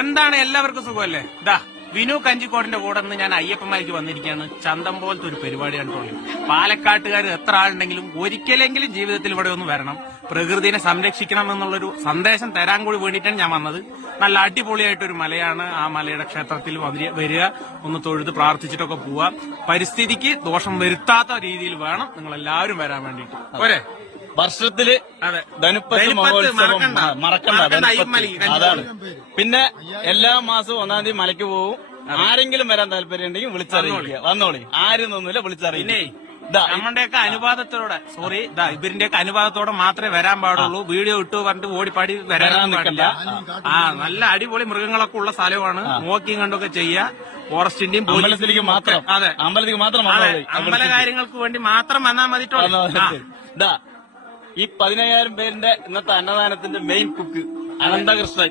എന്താണ് എല്ലാവർക്കും സുഖമല്ലേ? ഇതാ വിനു കഞ്ചിക്കോടിന്റെ കൂടെ നിന്ന് ഞാൻ അയ്യപ്പന്മാർക്ക് വന്നിരിക്കുകയാണ്. ചന്തം പോലത്തെ ഒരു പരിപാടിയാണ് തോന്നി. പാലക്കാട്ടുകാർ എത്ര ആളുണ്ടെങ്കിലും ഒരിക്കലെങ്കിലും ജീവിതത്തിൽ ഇവിടെ ഒന്ന് വരണം, പ്രകൃതിനെ സംരക്ഷിക്കണം എന്നുള്ളൊരു സന്ദേശം തരാൻ കൂടി വേണ്ടിയിട്ടാണ് ഞാൻ വന്നത്. നല്ല അടിപൊളിയായിട്ടൊരു മലയാണ്. ആ മലയുടെ ക്ഷേത്രത്തിൽ വരിക, ഒന്ന് തൊഴുത് പ്രാർത്ഥിച്ചിട്ടൊക്കെ പോവുക. പരിസ്ഥിതിക്ക് ദോഷം വരുത്താത്ത രീതിയിൽ വേണം നിങ്ങൾ എല്ലാവരും വരാൻ വേണ്ടിയിട്ട്. പോരെ? വർഷത്തില് ധനുപ്പത്ത് മഹോത്സവം മറക്കണ്ട. അതാണ്. പിന്നെ എല്ലാ മാസവും 1-ാം തീയതി മലയ്ക്ക് പോകും. ആരെങ്കിലും വരാൻ താല്പര്യം ഉണ്ടെങ്കിൽ വിളിച്ചറിയിക്കുക. വന്നോളി, ആരും ഒന്നുമില്ല, വിളിച്ചറിയില്ലേ. നമ്മുടെയൊക്കെ അനുവാദത്തോടെ ഇവരിന്റെയൊക്കെ അനുവാദത്തോടെ മാത്രമേ വരാൻ പാടുള്ളൂ. വീഡിയോ ഇട്ടു പറഞ്ഞിട്ട് ഓടിപ്പാടി വരാൻ നിൽക്കില്ല. നല്ല അടിപൊളി മൃഗങ്ങളൊക്കെ ഉള്ള സ്ഥലമാണ്. വാക്കിംഗ് കണ്ടൊക്കെ ചെയ്യുക. ഫോറസ്റ്റിന്റെയും അമ്പലത്തിലേക്ക് മാത്രം. അതെ, അമ്പലത്തിലേക്ക് മാത്രം. അമ്പല കാര്യങ്ങൾക്ക് വേണ്ടി മാത്രം വന്നാൽ മതി. ഈ 15,000 പേരിന്റെ ഇന്നത്തെ അന്നദാനത്തിന്റെ മെയിൻ കുക്ക് അനന്തകൃഷ്ണൻ.